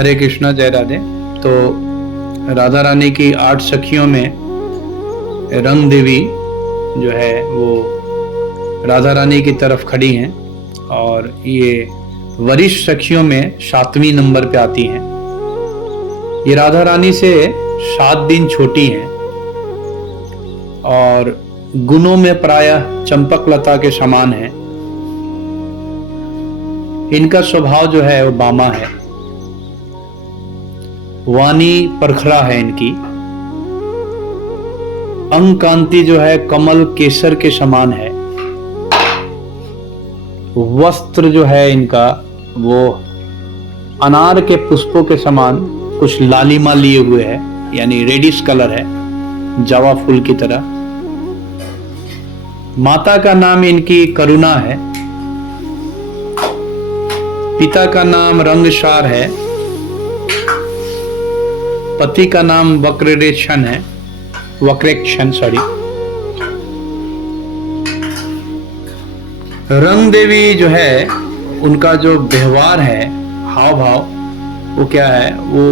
हरे कृष्णा, जय राधे। तो राधा रानी की 8 सखियों में रंग देवी जो है वो राधा रानी की तरफ खड़ी हैं और ये वरिष्ठ सखियों में 7वीं नंबर पे आती हैं। ये राधा रानी से 7 दिन छोटी हैं और गुणों में प्रायः चंपक लता के समान है। इनका स्वभाव जो है वो बामा है। वाणी परखरा है इनकी। अंग कांति जो है कमल केसर के समान है। वस्त्र जो है इनका वो अनार के पुष्पों के समान कुछ लालिमा लिए हुए है, यानी रेडिश कलर है, जवा फूल की तरह। माता का नाम इनकी करुणा है। पिता का नाम रंगशार है। पति का नाम वक्रेक्षण है, सॉरी। रंग देवी जो है उनका जो व्यवहार है, हाव भाव, वो क्या है, वो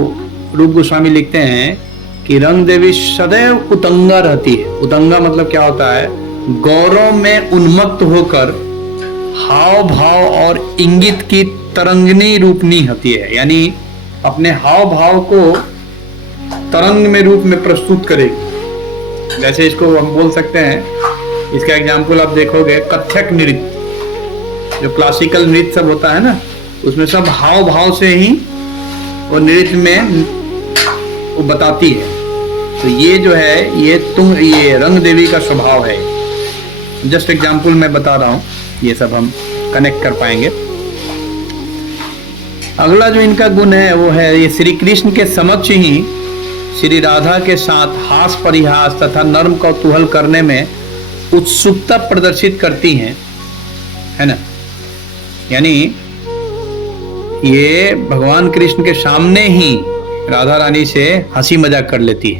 रूप गोस्वामी लिखते हैं कि रंग देवी सदैव उतंगा रहती है। उतंगा मतलब क्या होता है? गौरव में उन्मत्त होकर हाव भाव और इंगित की तरंगिणी रूपनी होती है, यानी अपने हाव भाव को तरंग में रूप में प्रस्तुत करेगी। जैसे इसको हम बोल सकते हैं, इसका एग्जाम्पल आप देखोगे, कथक नृत्य, जो क्लासिकल नृत्य सब होता है ना, उसमें सब हाव भाव से ही वो नृत्य में वो बताती है। तो ये जो है ये रंग देवी का स्वभाव है। जस्ट एग्जाम्पल मैं बता रहा हूँ, ये सब हम कनेक्ट कर पाएंगे। अगला जो इनका गुण है वो है ये श्री कृष्ण के समक्ष ही श्री राधा के साथ हास परिहास तथा नर्म कौतूहल करने में उत्सुकता प्रदर्शित करती हैं, है ना। यानी ये भगवान कृष्ण के सामने ही राधा रानी से हंसी मजाक कर लेती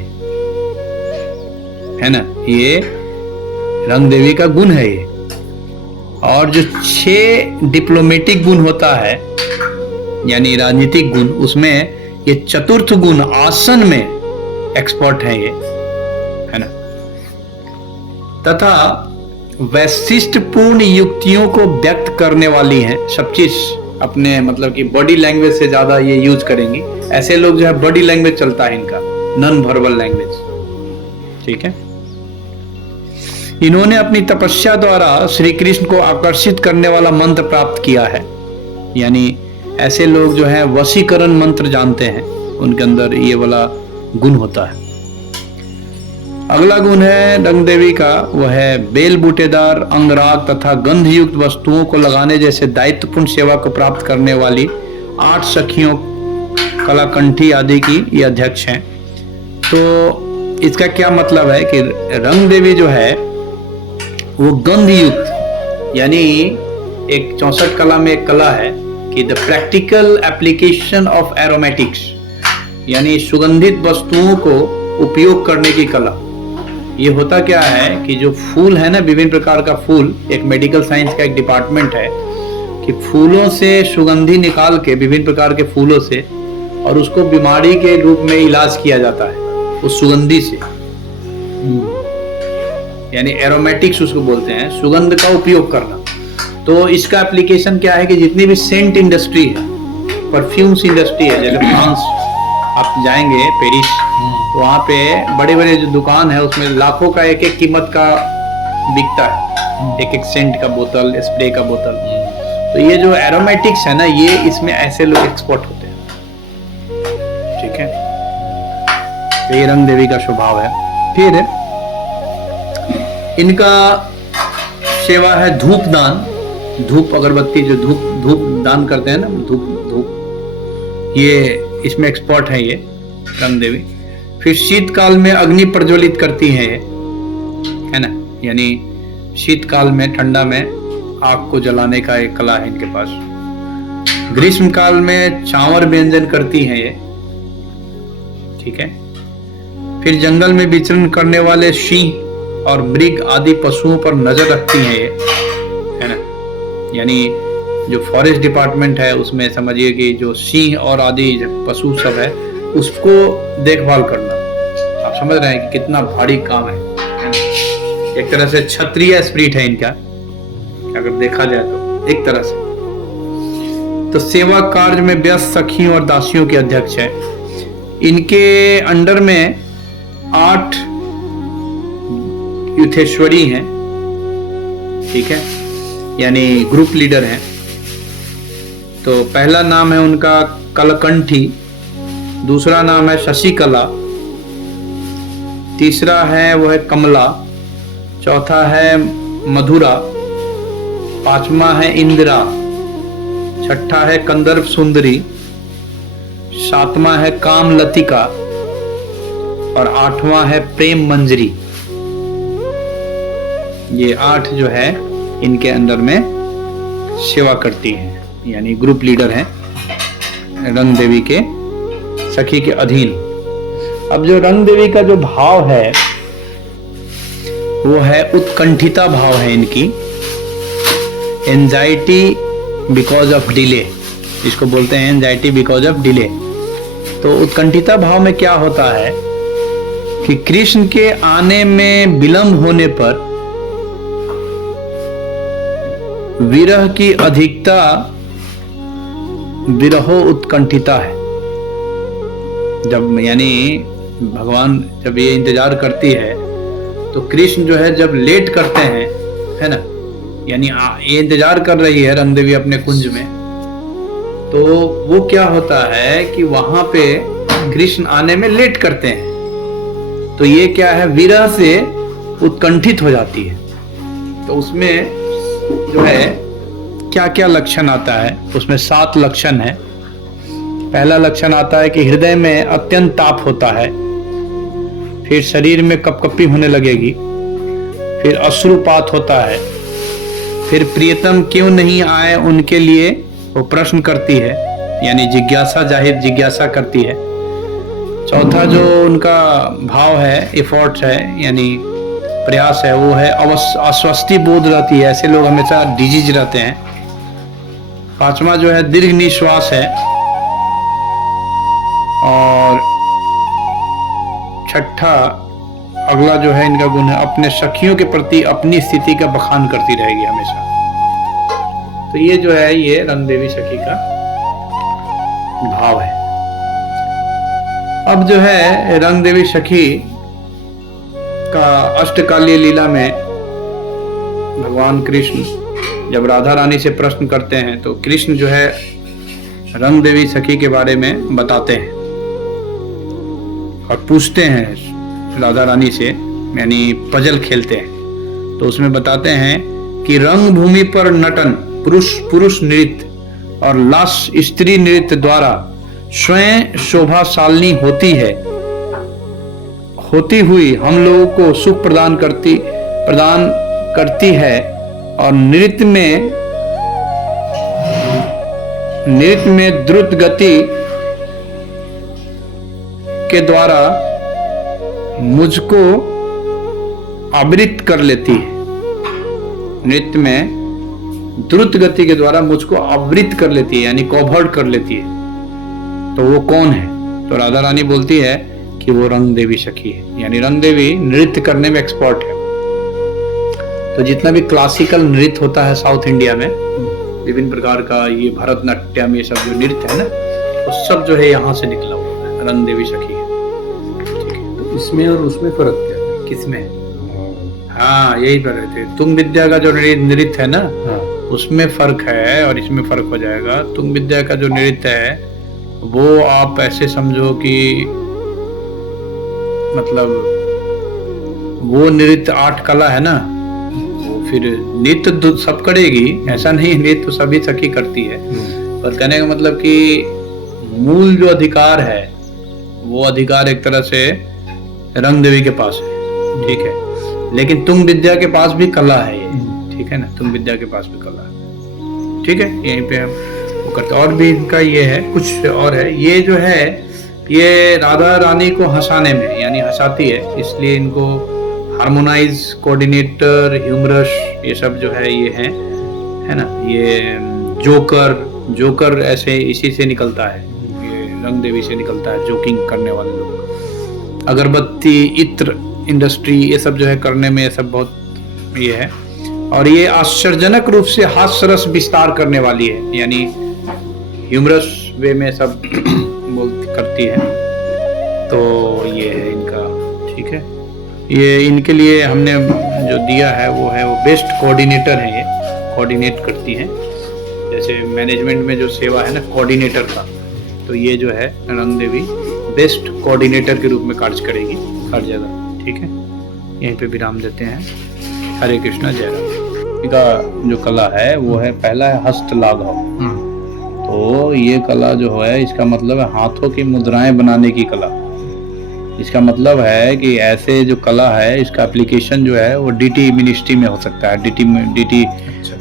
है ना। ये रंग देवी का गुण है ये। और जो 6 डिप्लोमेटिक गुण होता है, यानी राजनीतिक गुण, उसमें ये चतुर्थ गुण आसन में एक्सपर्ट है ये, है ना। तथा वैशिष्टपूर्ण युक्तियों को व्यक्त करने वाली हैं। सब चीज अपने मतलब कि बॉडी लैंग्वेज से ज्यादा ये यूज करेंगी। ऐसे लोग जो है बॉडी लैंग्वेज चलता है इनका, नॉन वर्बल लैंग्वेज, ठीक है। इन्होंने अपनी तपस्या द्वारा श्री कृष्ण को आकर्षित करने वाला मंत्र प्राप्त किया है। यानी ऐसे लोग जो है वशीकरण मंत्र जानते हैं, उनके अंदर ये वाला गुण होता है। अगला गुण है रंग देवी का, वह है बेल बूटेदार, अंगराग तथा गंध युक्त वस्तुओं को लगाने जैसे दायित्वपूर्ण सेवा को प्राप्त करने वाली 8 सखियों कलाकंठी आदि की ये अध्यक्ष हैं। तो इसका क्या मतलब है कि रंग देवी जो है वो गंध युक्त, यानी एक 64 कला में एक कला है कि the practical application of aromatics, यानी सुगंधित वस्तुओं को उपयोग करने की कला। ये होता क्या है कि जो फूल है ना, विभिन्न प्रकार का फूल, एक मेडिकल साइंस का एक डिपार्टमेंट है कि फूलों से सुगंधी निकाल के, विभिन्न प्रकार के फूलों से, और उसको बीमारी के रूप में इलाज किया जाता है उस सुगंधी से, यानी एरोमेटिक्स उसको बोलते हैं, सुगंध का उपयोग करना। तो इसका एप्लीकेशन क्या है कि जितनी भी सेंट इंडस्ट्री है, परफ्यूम्स इंडस्ट्री है, जैसे फ्रांस आप जाएंगे, पेरिस, तो वहाँ पे बड़े बड़े जो दुकान है उसमें लाखों का एक एक कीमत का बिकता है, एक एक सेंट का बोतल, स्प्रे का बोतल। तो ये जो एरोमेटिक्स है ना, ये इसमें ऐसे लोग एक्सपर्ट होते हैं, ठीक है। तो ये रंग देवी का स्वभाव है। फिर इनका सेवा है धूप दान, धूप अगरबत्ती, जो धूप दान करते हैं ना, धूप, ये इसमें एक्सपर्ट है ये रंग देवी। फिर शीतकाल में अग्नि प्रज्वलित करती हैं ये, है ना, यानी शीतकाल में, ठंडा में आग को जलाने का एक कला है इनके पास। ग्रीष्म काल में चावर व्यंजन करती हैं ये, ठीक है। फिर जंगल में विचरण करने वाले सिंह और मृग आदि पशुओं पर नजर रखती हैं ये, है ना, यानी जो फॉरेस्ट डिपार्टमेंट है उसमें समझिए कि जो सिंह और आदि पशु सब है उसको देखभाल करना। आप समझ रहे हैं कि कितना भारी काम है ना? एक तरह से क्षत्रिय स्पिरिट है इनका, अगर देखा जाए तो एक तरह से। तो सेवा कार्य में व्यस्त सखियों और दासियों के अध्यक्ष है। इनके अंडर में 8 युथेश्वरी हैं, ठीक है, यानी ग्रुप लीडर हैं। तो पहला नाम है उनका कलकंठी, दूसरा नाम है शशिकला, तीसरा है वो है कमला, चौथा है मधुरा, पांचवा है इंदिरा, छठा है कंदर्प सुंदरी, सातवां है कामलतिका और 8वां है प्रेम मंजरी। ये 8 जो है इनके अंदर में सेवा करती हैं, यानी ग्रुप लीडर हैं रंग देवी के सखी के अधीन। अब जो रंग देवी का जो भाव है वो है उत्कंठिता भाव है इनकी, एंजाइटी बिकॉज ऑफ डिले, इसको बोलते हैं एंजाइटी बिकॉज ऑफ डिले। तो उत्कंठिता भाव में क्या होता है कि कृष्ण के आने में विलंब होने पर विरह की अधिकता विरहो उत्कंठिता है। जब यानी भगवान जब ये इंतजार करती है तो कृष्ण जो है जब लेट करते हैं, है ना, यानी ये इंतजार कर रही है रंग देवी अपने कुंज में, तो वो क्या होता है कि वहां पे कृष्ण आने में लेट करते हैं, तो ये क्या है विरह से उत्कंठित हो जाती है। तो उसमें जो है क्या क्या लक्षण आता है, उसमें 7 लक्षण है। पहला लक्षण आता है कि हृदय में अत्यंत ताप होता है, फिर शरीर में कपकपी होने लगेगी, फिर अश्रुपात होता है, फिर प्रियतम क्यों नहीं आए उनके लिए वो प्रश्न करती है, यानी जिज्ञासा, जाहिर जिज्ञासा करती है। चौथा जो उनका भाव है, एफर्ट्स है, यानी प्रयास है, वो है अस्वस्थी बोध रहती है, ऐसे लोग हमेशा डिजीज रहते हैं। 5वां जो है दीर्घ निश्वास है, और छठा अगला जो है इनका गुण है अपने सखियों के प्रति अपनी स्थिति का बखान करती रहेगी हमेशा। तो ये जो है ये रंग देवी सखी का भाव है। अब जो है रंग देवी सखी का अष्टकालीय लीला में भगवान कृष्ण जब राधा रानी से प्रश्न करते हैं तो कृष्ण जो है रंग देवी सखी के बारे में बताते हैं और पूछते हैं राधा रानी से, यानी पजल खेलते हैं। तो उसमें बताते हैं कि रंग भूमि पर नटन पुरुष नृत्य और लास स्त्री नृत्य द्वारा स्वयं शोभाशालिनी होती हुई हम लोगों को सुख प्रदान करती है, और नृत्य में द्रुत गति के द्वारा मुझको आवृत कर लेती है। नृत्य में द्रुत गति के द्वारा मुझको आवृत कर लेती है, यानी कवर्ड कर लेती है। तो वो कौन है? तो राधा रानी बोलती है कि वो रंग देवी सखी है, यानी रंग देवी नृत्य करने में एक्सपर्ट है। तो जितना भी क्लासिकल नृत्य होता है साउथ इंडिया में, विभिन्न प्रकार का, ये भरतनाट्यम, ये सब जो नृत्य है ना, वो सब जो है यहाँ से निकला हुआ है, रंग देवी सखी है। तो इसमें और उसमें फर्क क्या है? किसमें? हाँ, यही फर्क है। तुंग विद्या का जो नृत्य है ना, उसमें फर्क है और इसमें फर्क हो जाएगा। तुंग विद्या का जो नृत्य है वो आप ऐसे समझो कि मतलब वो नृत्य 8 कला है ना, फिर नृत्य सब करेगी ऐसा नहीं, नृत्य तो सभी सखी करती है, पर कहने का मतलब कि मूल जो अधिकार है वो अधिकार एक तरह से रंग देवी के पास है, ठीक है। लेकिन तुंग विद्या के पास भी कला है ये, ठीक है ना, तुंग विद्या के पास भी कला है, ठीक है। यहीं पे हम वो करते, और भी इनका ये है, कुछ और है। ये जो है ये राधा रानी को हंसाने में, यानी हंसाती है, इसलिए इनको हार्मोनाइज, कोऑर्डिनेटर, ह्यूमरस, ये सब जो है ये है ना, ये जोकर, जोकर ऐसे इसी से निकलता है, ये रंग देवी से निकलता है, जोकिंग करने वाले लोग। अगरबत्ती, इत्र इंडस्ट्री, ये सब जो है करने में ये सब बहुत ये है। और ये आश्चर्यजनक रूप से हास्य रस विस्तार करने वाली है, यानी ह्यूमरस वे में सब करती है। तो ये है इनका, ठीक है। ये इनके लिए हमने जो दिया है वो बेस्ट कोऑर्डिनेटर है, ये कोऑर्डिनेट करती हैं। जैसे मैनेजमेंट में जो सेवा है ना कोऑर्डिनेटर का, तो ये जो है रंग देवी बेस्ट कोऑर्डिनेटर के रूप में कार्य करेगी हर जगह, ठीक है। यहीं पे विराम देते हैं। हरे कृष्णा, जय राम। इनका जो कला है वो है, पहला है हस्त लाघव। तो ये कला जो है इसका मतलब है हाथों की मुद्राएं बनाने की कला। इसका मतलब है कि ऐसे जो कला है इसका एप्लीकेशन जो है वो डीटी मिनिस्ट्री में हो सकता है, डीटी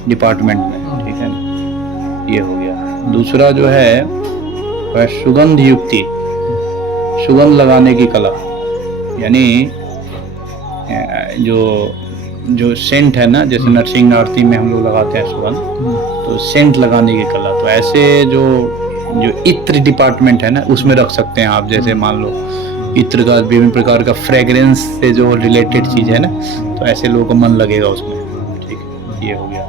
डिपार्टमेंट में, ठीक है ना। ये हो गया। दूसरा जो है वह सुगंध युक्ति, सुगंध लगाने की कला, यानी जो सेंट है ना, जैसे नरसिंह आरती में हम लोग लगाते हैं सुगंध, तो सेंट लगाने की कला। तो ऐसे जो इत्र डिपार्टमेंट है ना उसमें रख सकते हैं आप। जैसे मान लो इत्र का विभिन्न प्रकार का फ्रेग्रेंस से जो रिलेटेड चीज है ना, तो ऐसे लोगों को मन लगेगा उसमें, ठीक है। ये हो गया।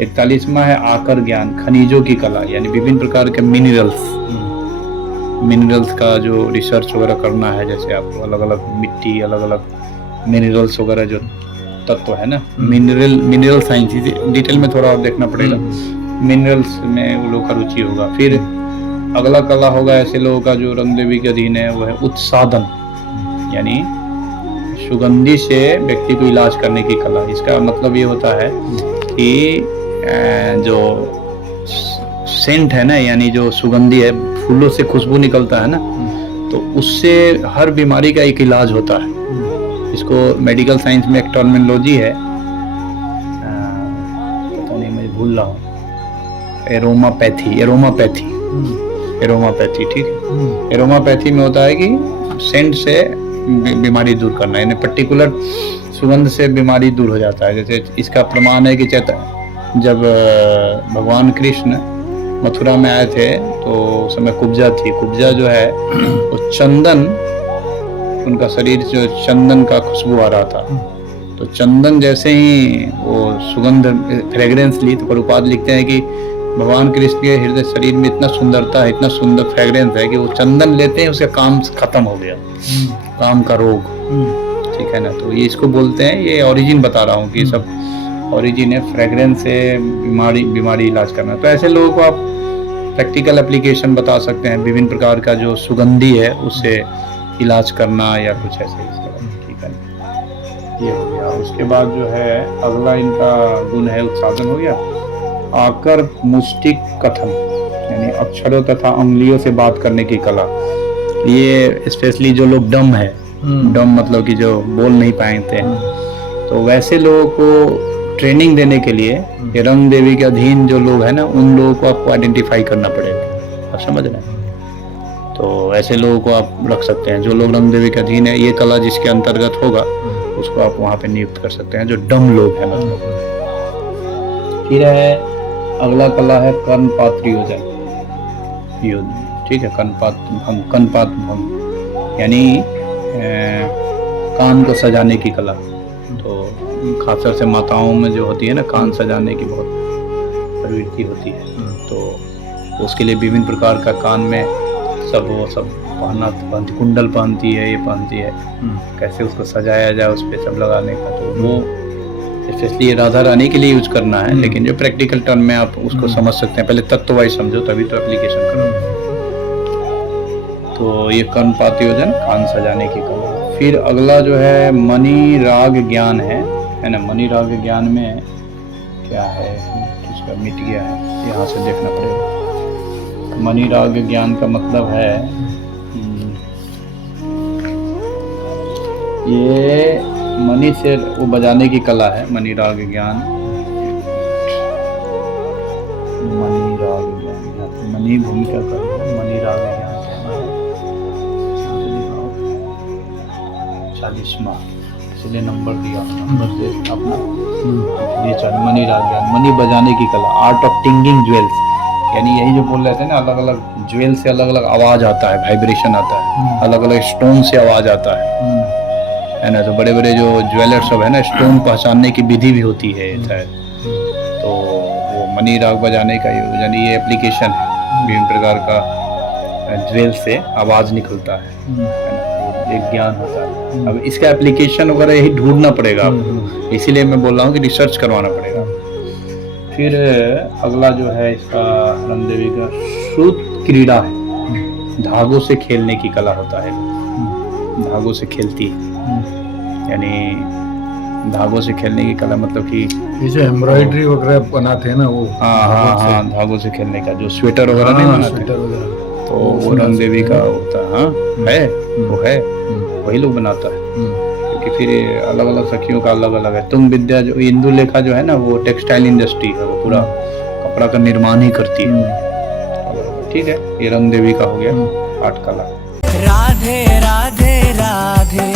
41वां है आकर ज्ञान, खनिजों की कला, यानी विभिन्न प्रकार के मिनरल्स का जो रिसर्च वगैरह करना है। जैसे आपको अलग अलग मिट्टी, अलग अलग मिनरल्स वगैरह जो तत्व है ना, मिनरल साइंस, डिटेल में थोड़ा और देखना पड़ेगा। मिनरल्स में वो लोग का रुचि होगा। फिर अगला कला होगा ऐसे लोगों का जो रंग देवी के अधीन है, वो है उत्सादन, यानी सुगंधी से व्यक्ति को इलाज करने की कला। इसका मतलब ये होता है कि जो सेंट है ना, यानी जो सुगंधी है, फूलों से खुशबू निकलता है ना, तो उससे हर बीमारी का एक इलाज होता है। इसको मेडिकल साइंस में एक टर्मिनोलॉजी है, पता नहीं मैं भूल रहा हूँ, एरोमापैथी, ठीक है। एरोमापैथी में होता है कि सेंट से बीमारी दूर करना, यानी पर्टिकुलर सुगंध से बीमारी दूर हो जाता है। जैसे इसका प्रमाण है कि जब भगवान कृष्ण मथुरा में आए थे तो उस समय कुब्जा थी। कुब्जा जो है वो चंदन, उनका शरीर जो चंदन का खुशबू आ रहा था, तो चंदन जैसे ही वो सुगंध फ्रेग्रेंस ली, तो प्रभुपाद लिखते हैं कि भगवान कृष्ण के हृदय शरीर में इतना सुंदरता है, इतना सुंदर फ्रेग्रेंस है कि वो चंदन लेते हैं उसका काम खत्म हो गया, काम का रोग, ठीक है ना। तो ये इसको बोलते हैं, ये ओरिजिन बता रहा हूँ कि सब ओरिजिन है, फ्रेग्रेंस से बीमारी इलाज करना। तो ऐसे लोगों को आप प्रैक्टिकल एप्लीकेशन बता सकते हैं, विभिन्न प्रकार का जो सुगंधी है उससे इलाज करना या कुछ ऐसे इस तरह, ठीक है। ये हो गया। उसके बाद जो है अगला इनका गुण है उत्सादन हो गया। आकर मुष्टिक कथन, यानी अक्षरों तथा उंगलियों से बात करने की कला। ये स्पेशली जो लोग डम है, डम मतलब कि जो बोल नहीं पाते हैं, तो वैसे लोगों को ट्रेनिंग देने के लिए ये रंग देवी के अधीन जो लोग हैं ना, उन लोगों को आपको आइडेंटिफाई करना पड़ेगा, आप समझ रहे हैं। तो ऐसे लोगों को आप रख सकते हैं, जो लोग रंग देवी के अधीन है, ये कला जिसके अंतर्गत होगा उसको आप वहाँ पे नियुक्त कर सकते हैं, जो डम लोग हैं मतलब। फिर है अगला कला है कर्णपात योजन, ठीक है। कर्णपात भंग, यानी कान को सजाने की कला। तो खासकर से माताओं में जो होती है ना, कान सजाने की बहुत प्रवृत्ति होती है, तो उसके लिए विभिन्न प्रकार का कान में सब पहनती, कुंडल पहनती है, ये पहनती है, कैसे उसको सजाया जाए उस पर सब लगाने का। तो वो स्पेशली ये राधा रानी के लिए यूज करना है, लेकिन जो प्रैक्टिकल टर्म में आप उसको समझ सकते हैं, पहले तत्व वाइज समझो तभी तो एप्लीकेशन करो। तो ये कर्णपात योजन, कान सजाने की कला। फिर अगला जो है मणि राग ज्ञान है ना। मणि राग ज्ञान में क्या है, उसका मिट गया है, यहाँ से देखना पड़ेगा। मणि राग ज्ञान का मतलब है ये मणि से वो बजाने की कला है, मणि राग ज्ञान। मणि राग ज्ञान, मणि भूमिका कर, मणि राग ज्ञान 40वां इसलिए नंबर दिया नंबर से अपना ये चल मनी राग ज्ञान, मनी बजाने की कला, आर्ट ऑफ टिंगिंग ज्वेल्स, यानी यही जो बोल रहे थे ना, अलग अलग ज्वेल से अलग अलग आवाज आता है, वाइब्रेशन आता है, अलग अलग स्टोन से आवाज आता है ना। तो बड़े बड़े जो ज्वेलर सब है ना, स्टोन पहचानने की विधि भी होती है शायद। तो वो मनी राग बजाने का यानी ये एप्लीकेशन है, विभिन्न प्रकार का ज्वेल से आवाज निकलता है ना, एक ज्ञान होता है। अब इसका एप्लीकेशन वगैरह यही ढूंढना पड़ेगा आपको, इसीलिए मैं बोल रहा हूँ कि रिसर्च करवाना पड़ेगा। फिर अगला जो है इसका रंगदेवी का श्रुत क्रीड़ा है, धागों से खेलने की कला होता है, धागों से खेलती है, यानी धागों से खेलने की कला मतलब कि ये जो एम्ब्रॉयडरी वगैरह बनाते हैं ना वो, हाँ धागों से खेलने का, जो स्वेटर वगैरह नहीं बनाते, स्वेटर वगैरह, तो वो रंगदेवी का होता है। हाँ है, वो है, वही लोग बनाता है, क्योंकि फिर अलग अलग सखियों का अलग अलग है। तुम विद्या जो इंदु लेखा जो है ना, वो टेक्सटाइल इंडस्ट्री है, वो पूरा कपड़ा का निर्माण ही करती है। ठीक है, ये रंगदेवी का हो गया आर्ट कला। राधे राधे राधे